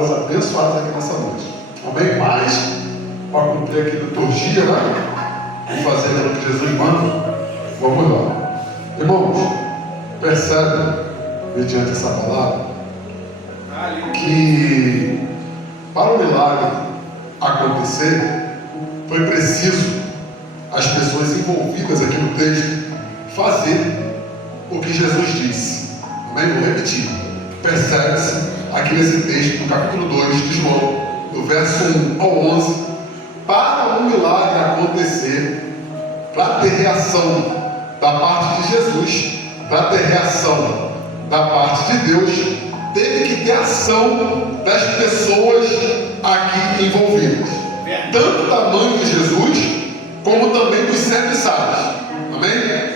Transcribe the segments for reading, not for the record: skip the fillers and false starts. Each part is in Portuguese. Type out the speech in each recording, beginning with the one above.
palavras abençoadas aqui nessa noite. Amém? Mas, para cumprir aqui a liturgia, né? Vamos fazer aquilo que Jesus manda. Vamos lá. Irmãos, percebe, mediante essa palavra, que para o milagre acontecer, foi preciso as pessoas envolvidas aqui no texto fazer o que Jesus disse. Amém? Vou repetir. Percebe-se aqui nesse texto, no capítulo 2 de João, do verso 1 ao 11, para o milagre acontecer, para ter reação da parte de Jesus, para ter reação da parte de Deus, teve que ter ação das pessoas aqui envolvidas, tanto da mãe de Jesus, como também dos serviçais. Amém?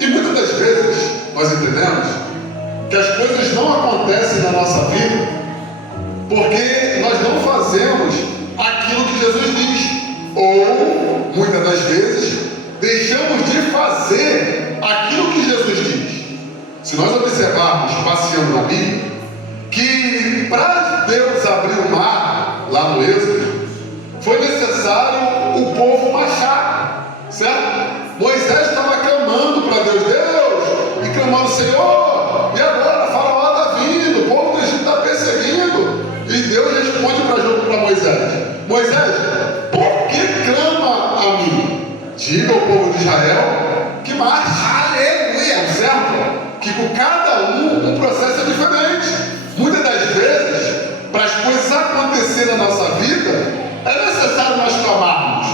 E muitas das vezes nós entendemos que as coisas não acontecem na nossa vida porque nós não fazemos aquilo que Jesus diz, ou muitas das vezes deixamos de fazer aquilo que Jesus diz. Se nós observarmos, passeando na Bíblia, que para Deus abrir o mar lá no Êxodo, foi necessário o povo marchar, certo? Moisés estava clamando para Deus, e clamando: Senhor, e agora? Faraó está vindo, o povo do Egito está perseguindo. E Deus responde para Moisés: Moisés, por que clama a mim? Diga ao povo de Israel que marche. Aleluia! Certo? Que com cada um processo é diferente. Muitas das vezes, para as coisas acontecerem na nossa vida, é necessário nós clamarmos,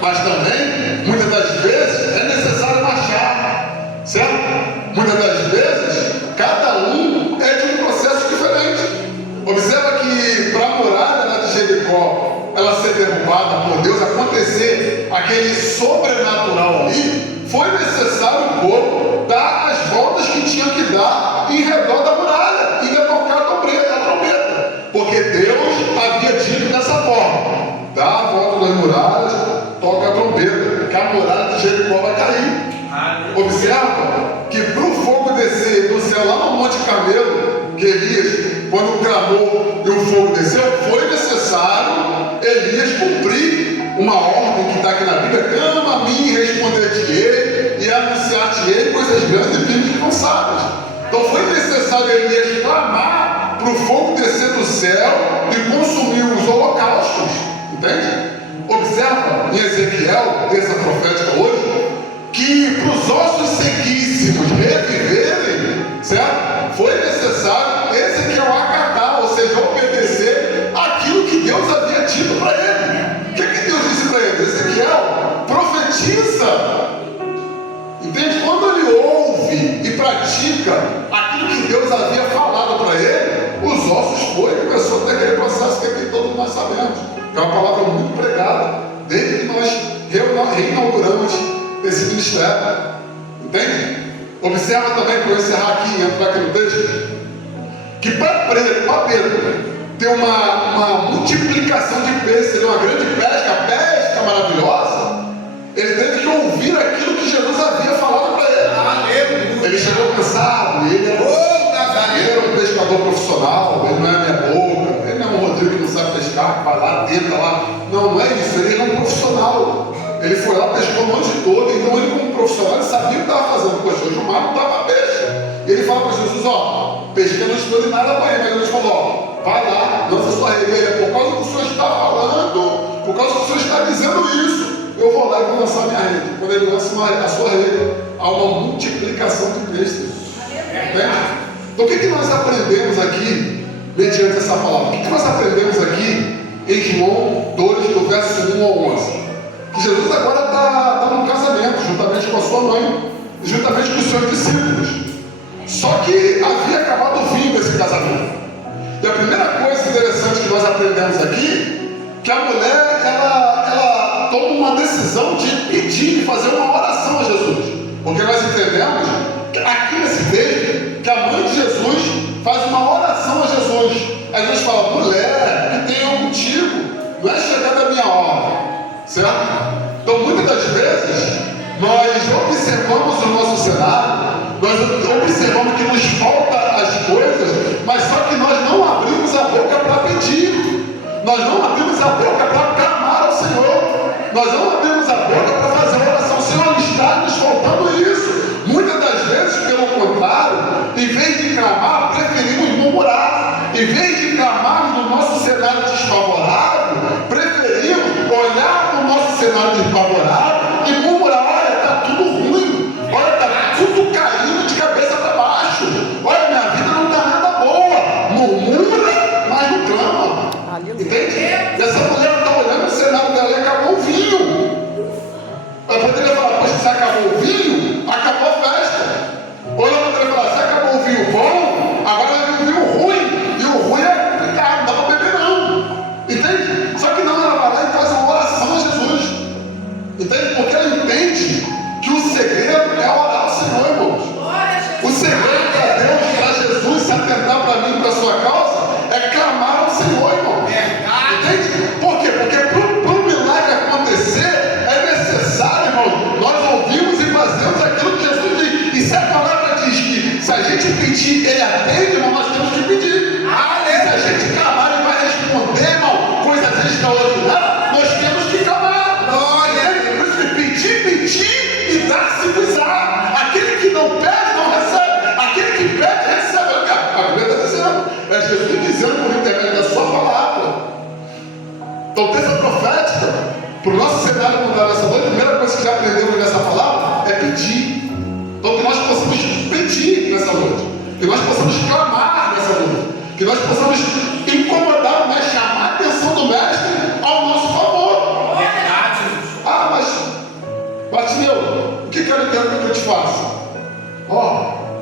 mas também, muitas das vezes, é necessário marchar, certo? Muitas das vezes, cada um é de um processo diferente. Observa que para a muralha de Jericó, ela ser derrubada por Deus, acontecer aquele sobrenatural ali, foi necessário o povo dar as voltas que tinham que dar em redor da muralha e tocar a trombeta, porque Deus havia dito dessa forma: dá a volta das muralhas, toca a trombeta, que a muralha de Jericó vai cair. Observa que para o fogo descer do céu lá no Monte Carmelo, que Elias, quando clamou e o fogo desceu, foi necessário Elias cumprir uma ordem que está aqui na Bíblia: clama a mim e responder-te-ei e anunciar-te-ei coisas grandes e firmes que não sabes. Então foi necessário Elias clamar para o fogo descer do céu e consumir os holocaustos. Entende? Observa em Ezequiel, terça profética hoje, que para os ossos sequíssimos reviverem, certo? Foi necessário Ezequiel acatar, ou seja, obedecer aquilo que Deus havia dito para ele. O que Deus disse para ele? Ezequiel, profetiza. Entende? Quando ele ouve e pratica aquilo que Deus havia falado para ele, os ossos começou a ter aquele processo que aqui todos nós sabemos. É uma palavra muito pregada desde que nós reinauguramos esse ministério. Entende? Observa também, para eu encerrar aqui e entrar aqui no texto, que para Pedro ter uma multiplicação de peixes, seria uma grande pesca maravilhosa, ele teve que ouvir aquilo que Jesus havia falado para ele. Ele chegou cansado, ele era um pescador profissional, ele não é minha boca, ele não é um Rodrigo que não sabe pescar, que vai lá, tenta lá. Não é isso, ele é um profissional. Ele foi lá, pescou a noite toda, então ele, como profissional, ele sabia o que estava fazendo. Poxa, hoje o mar não estava peixe. E ele fala para Jesus: pesquei a noite toda e nada para ele. Mas Jesus falou: vai lá, lança sua rede. Por causa do que o Senhor está falando, por causa do que o Senhor está dizendo isso, eu vou lá e vou lançar minha rede. Quando ele lança a sua rede, há uma multiplicação de peixes. Então o que nós aprendemos aqui, mediante essa palavra? O que nós aprendemos aqui em João 2, do verso 1 ao 11? Que Jesus agora está num casamento, juntamente com a sua mãe, e juntamente com os seus discípulos. Só que havia acabado o vinho desse casamento. E a primeira coisa interessante que nós aprendemos aqui, que a mulher, ela toma uma decisão de pedir, de fazer uma oração a Jesus. Porque nós entendemos, aqui nesse texto, que a mãe de Jesus faz uma oração a Jesus. Aí Jesus fala: mulher, que tenho contigo, não é chegada a minha hora. Certo? Então, muitas das vezes, nós observamos o nosso cenário, nós observamos que nos falta as coisas, mas só que nós não abrimos a Nós não abrimos a boca para clamar ao Senhor. Nós não abrimos a boca para fazer oração. O Senhor está nos faltando isso. Muitas das vezes, pelo contrário, em vez de clamar, preferimos murmurar. Em vez de clamar no nosso cenário desfavorável, preferimos olhar para o nosso cenário desfavorável e murmurar: olha, está tudo ruim, olha, está tudo caindo de cabeça para baixo, olha, minha vida não está nada boa. Murmura, mas não clama. Entende? E essa mulher está olhando o cenário dela e acabou o vinho. Eu poderia falar: poxa, se acabou o vinho, acabou a festa. Ou ela poderia falar: se acabou o vinho bom, agora vai vir o vinho ruim. E o ruim é complicado, não dá para beber não. Entende? Só que não, ela vai lá e faz uma oração a Jesus. Entende? Porque ela entende que o segredo é orar ao Senhor, irmãos. O segredo para Deus, para Jesus se atentar para mim e para a sua causa, é clamar ao Senhor, irmão. Entende? Por quê? Porque para o milagre acontecer, é necessário, irmão, nós ouvimos e fazemos aquilo que Jesus diz. E se a palavra diz que se a gente pedir, Ele atende, irmão, nós temos que pedir. Se a gente clamar, Ele vai responder, irmão, coisas extraordinárias, nós temos que clamar. Por isso que pedir e dar-se-vos-á. Aquele que não pede, não recebe. Aquele que pede, recebe. A Bíblia está dizendo, é Jesus dizendo por intermédio da sua palavra. Então, o texto profética, para o nosso cenário mudar nessa noite, a primeira coisa que já aprendemos nessa palavra é pedir. Então, que nós possamos pedir nessa noite, que nós possamos clamar nessa noite, que nós possamos incomodar o mestre, chamar a atenção do mestre ao nosso favor. Ah, mas Bartimeu, o que quero que eu te faça?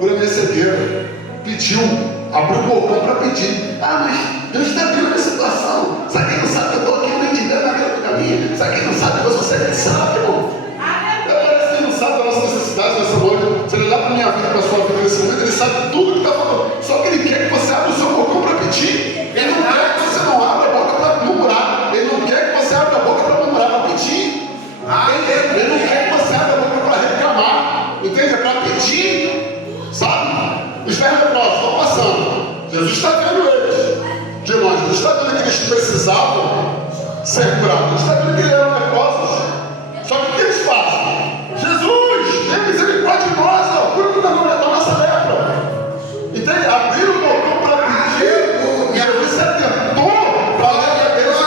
Cura minha cegueira. Pediu, abriu o balcão para pedir. Ah, mas Deus está vendo minha situação. Sabe quem não sabe que eu estou aqui mendigando na beira do caminho? Sabe quem não sabe que eu sou cego? Sabe, irmão? Parece que ele não sabe da nossa necessidade nessa noite. Se ele olhar para a minha vida, para a sua vida nesse momento, ele sabe tudo que está falando. Só que ele quer que você abra o seu balcão para pedir. Ele não quer que você não abra a boca para murmurar. Ele não quer que você abra a boca para murmurar, para pedir. Ele não quer que você abra a boca para reclamar. Entende? É para pedir. Sabe? Os 10 leprosos estão passando. Jesus está vendo eles de longe. Jesus está vendo que eles precisavam ser curados. Jesus está vendo que eles eram leprosos. Só que o que eles fazem? Jesus, tem misericórdia de nós, cura da nossa lepra. Entende? Abriram o balcão para pedir. E Jesus se atentou para a lepra deles.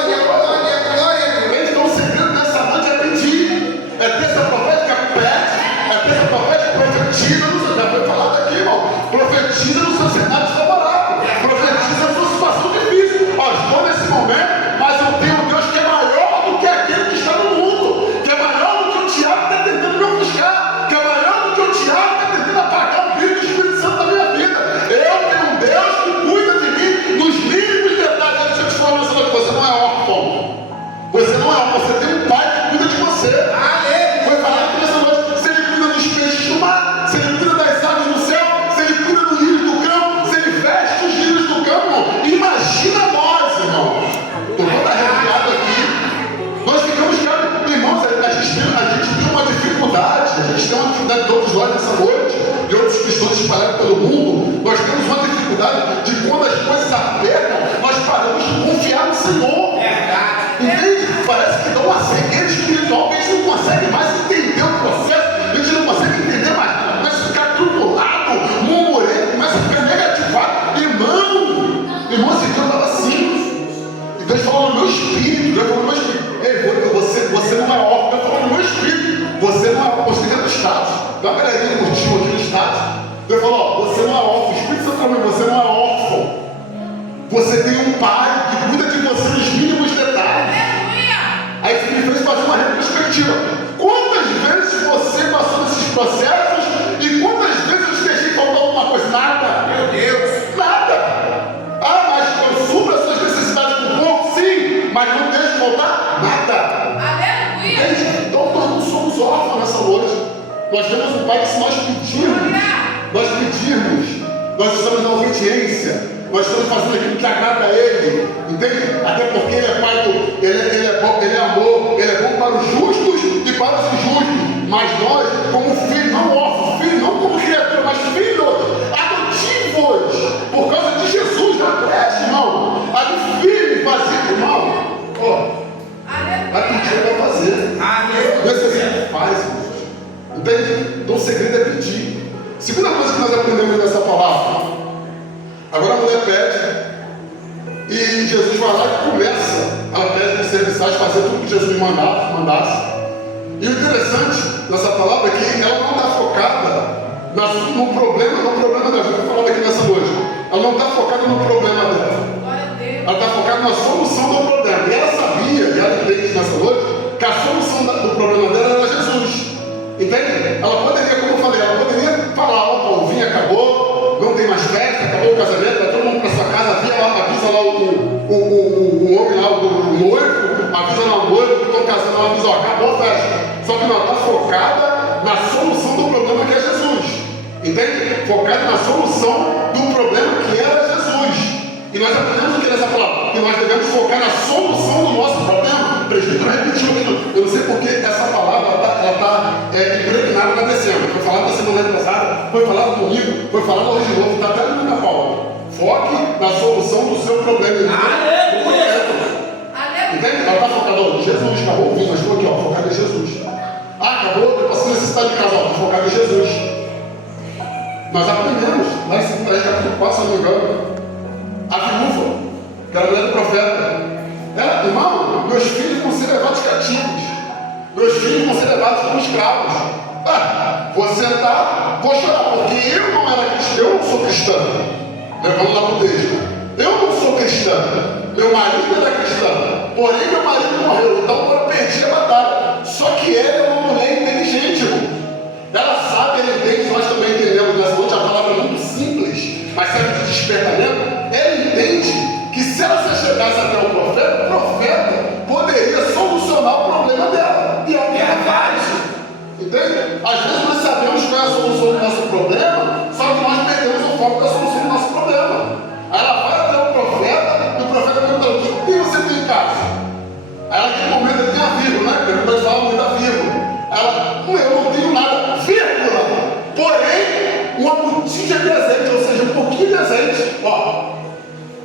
Então o segredo dessa noite é pedir. É terça profética, pede. É terça profética, profetiza. Já foi falado aqui, irmão. Profetiza no seu cenário favorável. Profetiza na sua situação difícil. Estou nesse momento, mas eu tenho um Deus que é maior do que aquele que está no mundo, que é maior do que o diabo está tentando me ofuscar, que é maior do que o diabo está tentando apagar o brilho do Espírito Santo da minha vida. Eu tenho um Deus que cuida de mim nos mínimos detalhes. Deixa eu te falar nessa noite, você não é órfão. Você não é órfão, você tem um pai que cuida de você. Foi falar aqui nessa noite, se ele cuida dos peixes do mar, se ele cuida das aves do céu, se ele cuida dos lírios do campo, se ele veste os lírios do campo, imagina nós, irmão. Eu vou dar arrepiado aqui. Nós ficamos, irmãos, a gente tem uma dificuldade, todos nós nessa noite, e outros cristãos espalhados pelo mundo, nós temos uma dificuldade de quando as coisas apertam, nós paramos de confiar no Senhor. Entende? Parece que dá uma cegueira espiritual, que a gente não consegue mais entender o processo, a gente não consegue entender mais, começa a ficar turbulado, murmurando, começa a ficar negativado. Irmão, esse dia eu estava assim, e Deus falou no meu espírito, Deus falou no meu espírito. Você não é órfão, Deus falou no meu espírito, você não é órfão, você é do status. Dá uma galerinha curtiu aqui no status. Deus falou, você não é órfão, o Espírito Santo falou, você não é órfão. Você tem um pai que cuida de você nos mínimos detalhes. Aí você me fez fazer uma retrospectiva. Quantas vezes você passou nesses processos e quantas vezes eu te deixei faltar alguma coisa? Nada. Meu Deus. Nada. Mas eu supro as suas necessidades com pouco? Sim. Mas não deixo faltar? Nada. Aleluia. Então nós não somos órfãos nessa noite. Nós temos um pai que se nós pedirmos, nós estamos na obediência. Nós estamos fazendo aquilo que agrada a Ele, entende? Até porque Ele é Pai, Ele é bom, Ele é amor, Ele é bom para os justos e para os injustos. Mas nós, como filhos, não órfãos, filhos, não como criatura, mas filhos adotivos, por causa de Jesus na creche, irmão. A do filho vazio, irmão. E Jesus vai lá e começa a pede de serviçais, fazer tudo que Jesus mandasse. E o interessante dessa palavra é que ela não está focada no problema dela. Eu vou falar aqui nessa noite. Ela não está focada no problema dela. Ela está focada na solução do problema. E ela sabia, e ela entende nessa noite, que a solução do problema dela era Jesus. Entende? Ela poderia, como eu falei, ela poderia falar: opa, o vinho acabou, não tem mais festa, acabou o casamento, vai todo mundo para sua casa, avisa lá o homem lá, o noivo, avisa lá o noivo que estão casando, ela avisa: ó, acabou a festa. Só que não, está focada na solução do problema que é Jesus. Entende? Focada na solução do problema que era Jesus. E nós aprendemos o que nessa palavra? Que nós devemos focar na solução do nosso problema. O presbítero repetiu aquilo. Eu não sei porque essa palavra ela está impregnada na Decembro. Foi falada na semana passada, foi falada comigo, foi falada hoje de novo, está até na minha pauta. Foque na solução do seu problema. Entende? Ela está focada em Jesus, acabou o vinho, mas estou aqui, ó, focada em Jesus. Acabou, eu posso necessitar de casal, estou focada em Jesus. Nós aprendemos, lá em 5 capítulo 4, se não me engano, a viúva, que era a mulher do profeta, ela, irmão, meus filhos vão ser levados cativos, meus filhos vão ser levados como escravos. Vou sentar, vou chorar, porque eu não era cristão, eu não sou cristã. Levando lá para o texto. Eu não sou cristã, meu marido era cristão, porém meu marido morreu, então eu perdi a batalha. Só que ela é uma mulher inteligente, irmão. Ela sabe, ela entende, nós também entendemos nessa noite, a palavra é muito simples, mas serve de despertamento. Ela entende que se ela se chegasse até o profeta poderia solucionar o problema dela. E é o que ela faz. Entende? Às vezes nós sabemos qual é a solução do nosso problema, só que nós perdemos o foco da solução do nosso problema. Aí ela vai até o profeta, e o profeta pergunta: o que você tem em casa? Aí ela, naquele momento, ele tem a vírgula, né? Ele vai falar muito da vírgula. Ela: eu não tenho nada, vírgula. Porém, uma botija de azeite, ou seja, um pouquinho de azeite. Ó,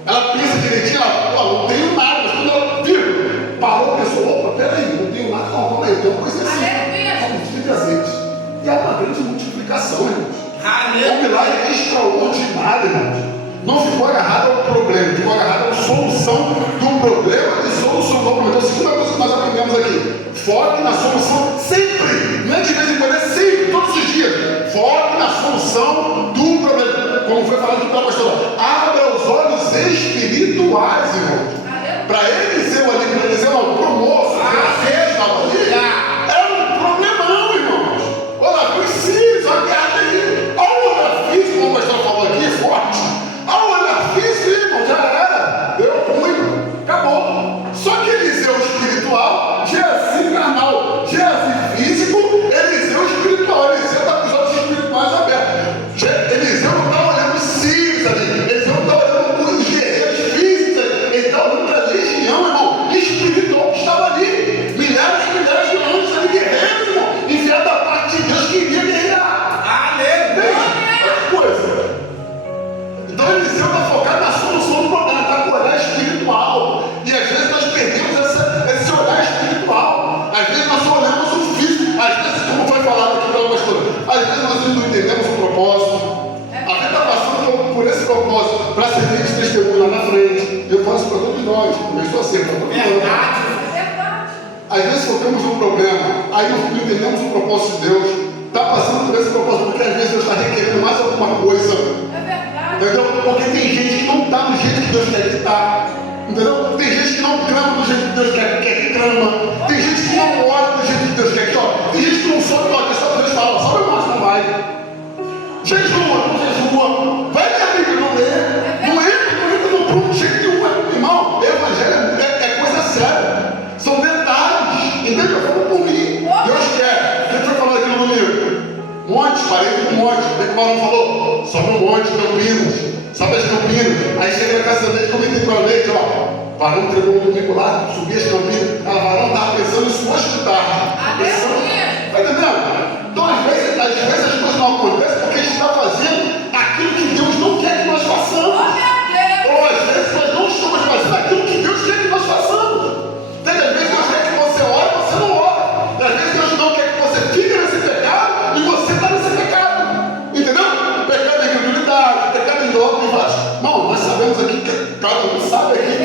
ela pensa direitinho, ela: não tenho nada, mas quando ela, vírgula, parou, pensou: opa, peraí, não tenho nada, não, calma aí, tem uma coisa assim. Uma botija de azeite. E é uma grande multiplicação, irmãos. É um milagre extraordinário, irmãos. Não ficou agarrado ao problema, ficou agarrado à solução do problema e solucionou o problema. Então, a segunda coisa que nós aprendemos aqui: foque na solução sempre, não é de vez em quando, é sempre, todos os dias. Foque na solução do problema. Como foi falado aqui pela pastora, abra os olhos espirituais, irmãos. Para Eliseu ali, para Eliseu não, para o moço, que estava ali, era um problemão, irmãos. Olha, precisa, agarra aí. Olha o olhar físico, como a pastora falou aqui, forte. Olha o olhar físico, irmão, já era. Deu ruim, acabou. Só que Eliseu espiritual, Geazi carnal, Geazi físico, Eliseu espiritual. Eliseu está com os olhos espirituais abertos. Eliseu não está olhando os sírios ali, Eliseu não está olhando os guerreiros físicos, ele está olhando para a legião, irmão, espiritual que estava ali. Milhares e milhares de anos ali, guerreiros, irmão, enviado da parte de Deus, queria guerrear. Aleluia! Outra coisa. Então Eliseu está focado na solução do problema, está com o olhar espiritual. E às vezes nós perdemos esse olhar espiritual. Às vezes nós só olhamos o físico. Às vezes, como foi falado aqui pela pastora, às vezes nós não entendemos o propósito. A gente está passando por esse propósito para servir de testemunho lá na frente. Eu faço para todos nós, eu estou assim, para todos nós. Às vezes focamos no problema, aí não entendemos o propósito de Deus. Está passando por esse propósito, porque às vezes Deus está requerendo mais alguma coisa. Entendeu? Porque tem gente que não está do jeito que Deus quer que está. Entendeu? Tem gente que não clama do jeito que Deus quer que clama. Tem gente que não ora do jeito que Deus quer que ora. Tem gente que não sobe, ó, que só Deus fala, sobe mais, não vai. Jejua, não jejua. Vai ler a Bíblia, não lê. Não entra no prumo de jeito nenhum. Irmão, o evangelho é coisa séria. São detalhes. Entendeu? Eu falo por mim. Deus quer. Quem foi falando aqui no domingo? Monte, parei com um monte. O que o Paulo falou? Sobe um monte, Campinas. Sobe as Campinas. Aí chega na casa da Leite, comentei com a Leite, ó. Varão entregou um domingo lá, subi as Campinas. A Varão estava pensando isso hoje de tarde. Tá entendendo? Então, às vezes as coisas não acontecem porque a gente está fazendo aquilo que Deus não quer que nós façamos. Ou às vezes nós não estamos fazendo aquilo que Deus quer que nós façamos. Às vezes Deus quer que você ore e você não ora. Às vezes Deus não quer que você fique nesse pecado e você está nesse pecado. Entendeu? Pecado em incredulidade, pecado em dor, em vários. Não, nós sabemos aqui que cada um sabe aqui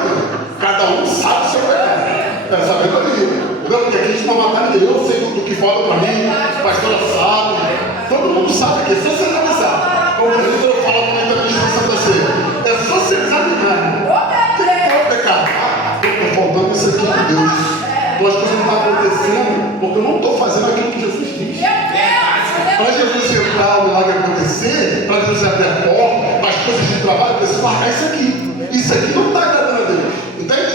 entendeu? Cada um sabe o seu pecado. É sabedoria. Não, porque aqui a gente não matar ninguém. Eu sei do que fala para mim, a pastora sabe. Todo mundo sabe aqui, é só você analisar. Como por exemplo, eu falo também da minha Santa Ceia. É só você examinar. O que é o pecado? Estou faltando isso aqui de Deus. Então as coisas não estão acontecendo porque eu não estou fazendo aquilo que Jesus diz. Para Jesus entrar, o milagre acontecer, para Jesus abrir a porta, as coisas de trabalho, eu preciso marcar isso aqui. Isso aqui não está agradando a Deus. Entende?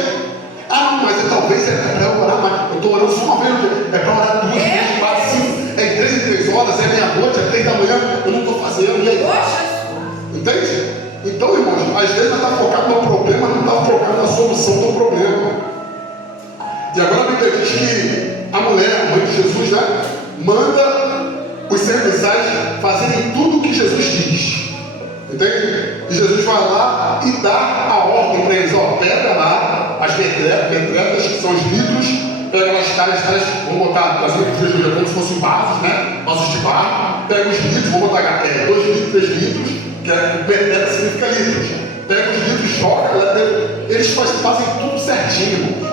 Ah, mas talvez é para eu orar mais. Eu estou orando só uma vez no dia. É para orar 2, 3, 4, 5. É 3 em 3 horas, é meia-noite, é 3 da manhã. Eu não estou fazendo. E aí? Entende? Então, irmãos, às vezes nós estamos focados no problema, não estamos focados na solução do problema. E agora a Bíblia diz que a mulher, a mãe de Jesus, né, manda os serviçais fazerem tudo o que Jesus diz. Entende? E Jesus vai lá e dá a ordem para eles: ó, pega lá as metretas, que são os litros, pega lá as caras, vamos botar as litros de Jesus como se fossem vasos, né? Vasos de barro. Pega os litros, vamos botar 2 litros, 3 litros, que metreta significa litros. Pega os litros, joga lá dentro. Eles fazem tudo certinho.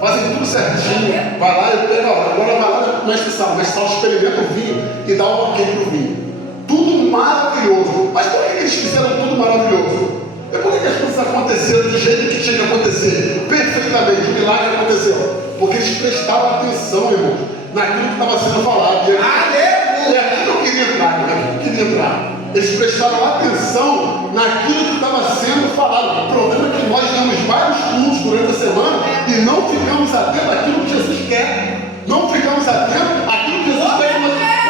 Fazem tudo certinho. Vai lá e pega, ó, agora vai lá no mestre Sal experimenta o vinho e dá um ok pro vinho. Tudo maravilhoso. Mas por que eles fizeram tudo maravilhoso? É por que as coisas aconteceram do jeito que tinha que acontecer? Perfeitamente, o milagre aconteceu. Porque eles prestavam atenção, irmão, naquilo que estava sendo falado. É aqui que eu queria entrar, Eles prestaram atenção naquilo que estava sendo falado. O problema é que nós temos vários cultos durante a semana e não ficamos atentos àquilo que Jesus quer. Não ficamos atentos àquilo que Jesus quer.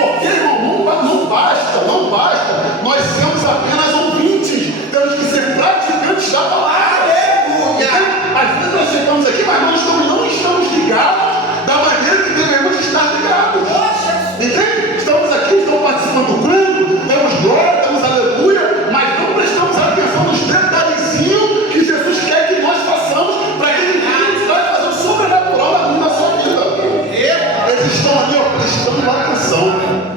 Porque, irmão, não basta. Nós somos apenas ouvintes. Temos que ser praticantes da palavra. Às vezes nós chegamos aqui, mas nós não estamos ligados da maneira que devemos estar ligados. Entende? Estamos aqui, estamos participando do culto, temos glória, temos aleluia, mas não prestamos atenção nos detalhezinhos que Jesus quer que nós façamos para que Ele vai fazer o sobrenatural na sua vida. Eles estão ali, ó, prestando atenção.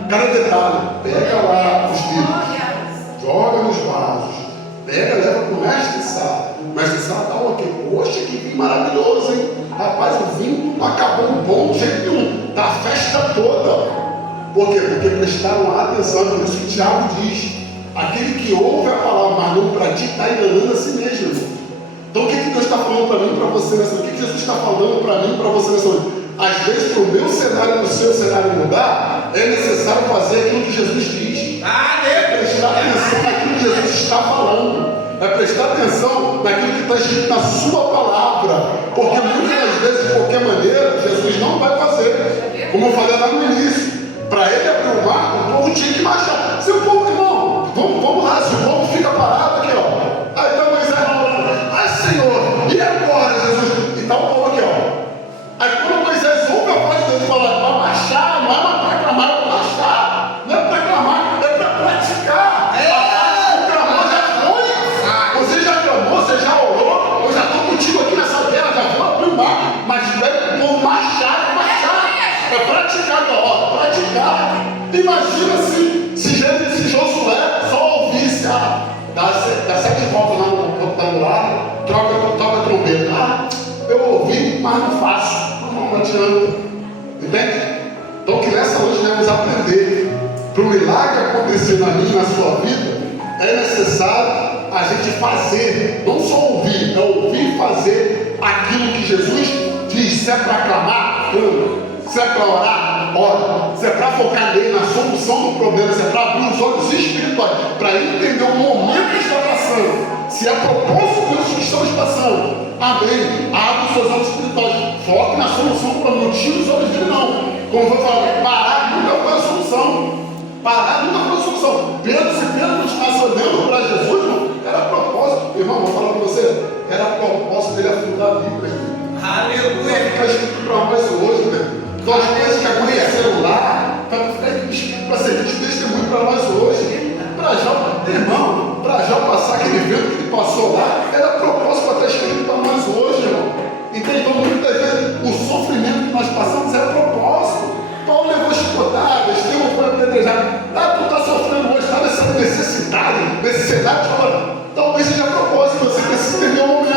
Cada detalhe, pega lá os livros, joga nos vasos, pega, leva para o mestre Sá. O mestre Sá dá o ok. Poxa, que vinho maravilhoso, hein? Rapaz, o vinho não acabou bom de jeito nenhum. Tá a festa toda. Por quê? Porque prestaram atenção. Por isso que o Tiago diz: aquele que ouve a palavra, mas não pratica, está enganando a si mesmo, irmão. Então o que Deus está falando para mim e para você nessa noite? O que Jesus está falando para mim e para você nessa noite? Às vezes, para o meu cenário e o seu cenário mudar, é necessário fazer aquilo que Jesus diz. É prestar atenção naquilo que Jesus está falando. É prestar atenção naquilo que está escrito na sua palavra. Porque muitas das vezes, de qualquer maneira, Jesus não vai fazer. Como eu falei lá no início, para ele abrir o mar, o povo tinha que marchar. Se o povo, irmão, vamos lá, se o povo fica parado aqui, ó. Aí então Moisés falando: ai Senhor, e agora, Jesus? E está o povo aqui, ó. Aí quando Moisés ouve a voz de Deus e fala: para marchar, não é para clamar, é para marchar. Não é para clamar, é para praticar. O clamor já foi. Você já clamou, você já orou. Eu já estou contigo aqui nessa terra, já vou abrir o mar. Mas deve o povo marchar. É praticar, ó, praticar. Imagina se Josué só ouvisse: dá 7 voltas lá no rectangular, toca a trombeta. Eu ouvi, mas não faço. Não adianta. Entende? Então que nessa noite devemos aprender. Para o milagre acontecer na minha e na sua vida, é necessário a gente fazer, não só ouvir, é ouvir e fazer aquilo que Jesus diz. Se é para clamar, clama. Se é para orar, ora. Se é para focar nele, na solução do problema, se é para abrir os olhos espirituais, para entender o momento que está passando, se é propósito Deus que estamos passando, amém. Abre os seus olhos espirituais, foque na solução do problema, não tire os olhos dele, não. Como eu falo, parar nunca foi a solução. Parar nunca foi a solução. Se Pedro continuasse olhando para Jesus, irmão, era propósito. Irmão, vou falar para você, era propósito dele afundar a Bíblia. Aleluia! Fica escrito para nós hoje, meu. Então as coisas que aconteceram lá, para servir de testemunho para nós hoje. Para já passar aquele vento que ele passou lá, era propósito para estar escrito para nós hoje, irmão. Então muitas vezes o sofrimento que nós passamos era propósito. Paulo levou chicotadas, Estevão foi apedrejado. Tu está sofrendo hoje, está nessa necessidade, talvez seja propósito, você precisa entender o momento.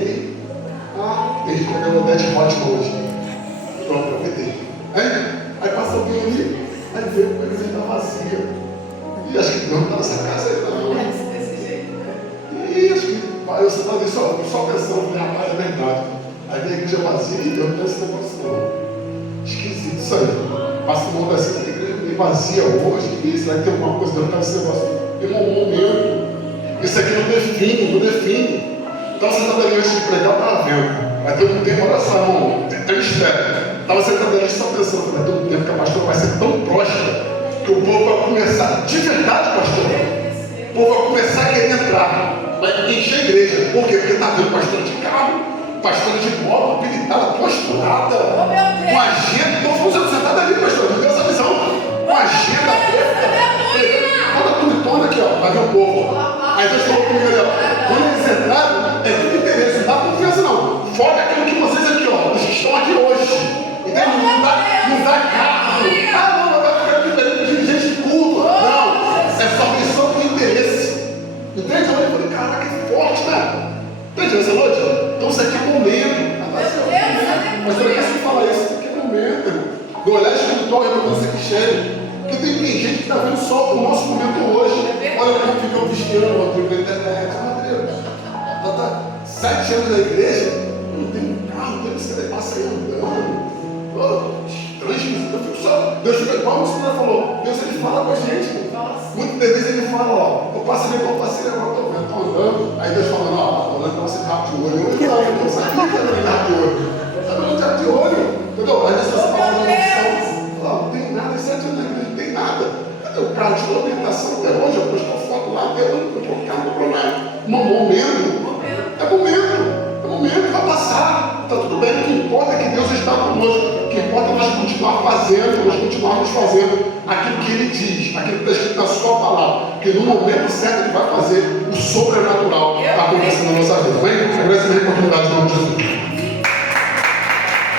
ali. Tem gente que pega o Odete Hotman hoje. Pronto, aproveitei. Aí passa alguém ali, aí vê que a igreja está vazia. E acho que Deus não está nessa casa aí, não. E acho que eu só estava ali só pensando, rapaz, é verdade. Aí vem a igreja vazia e Deus não está nesse negócio, não. Esquisito isso aí. Passa um mundo assim, a igreja meio vazia hoje. E será que tem alguma coisa? Deus não está nesse negócio. Irmão, um momento. Isso aqui não define. Então você estava ali antes de pregar, eu estava vendo. Vai ter um tempo, olha só, irmão, tem mistério. Estava sentado ali só pensando, vai ter um tempo que a pastora vai ser tão próspera que o povo vai começar, de verdade, pastor, o povo vai começar a querer entrar, vai encher a igreja. Por quê? Porque está vendo pastora de carro, pastora de moto, habilitada, posturada, com agenda. Estou falando, sentado ali, pastor, não tem essa visão, com agenda toda bonitona aqui, ó, para ver o povo. Aí Deus falou comigo ali, ó, quando eles entraram, é tudo interesse, não dá confiança não. Foca aquilo que vocês aqui, ó, os que estão aqui hoje. Entende? Não dá carro. Não vai ficar diferente de dirigente de culto. Não, é só missão com interesse. Entende? Eu falei, caraca, que forte, né? Entende essa noite? Então isso aqui é momento. Mas eu quero que falar isso, isso aqui é momento. Do olhar espiritual, eu não sei que cheio. Porque tem gente que está vendo só o nosso momento hoje. Olha como fica o cristiano, Rodrigo, na internet. Rodrigo, tá 7 anos na igreja, não tem um carro, não tem bicicleta, passa aí andando. Estranho, eu fico só. Deus fica igual o Senhor falou. Deus ele fala com a gente. Muitas vezes ele fala, ó, eu passo ali, eu passei agora, estou vendo, estou andando. Aí Deus fala, não, estou andando para você rápido de olho. Eu não sabia que era rápido de olho. Sabe, não está de olho. Entendeu? Aí Deus fala, não tem nada, 7 anos na igreja, não tem nada. Cadê o carro de orientação até hoje? Eu postou foto lá, até hoje, eu estou carro, não problema. Momento. É momento, vai passar. Está tudo bem, o que importa é que Deus está conosco. O que importa é nós continuarmos fazendo aquilo que Ele diz, aquilo que está escrito na sua palavra. Porque no momento certo Ele vai fazer o sobrenatural acontecer na nossa vida. Amém? Agradeço a oportunidade em nome de Jesus.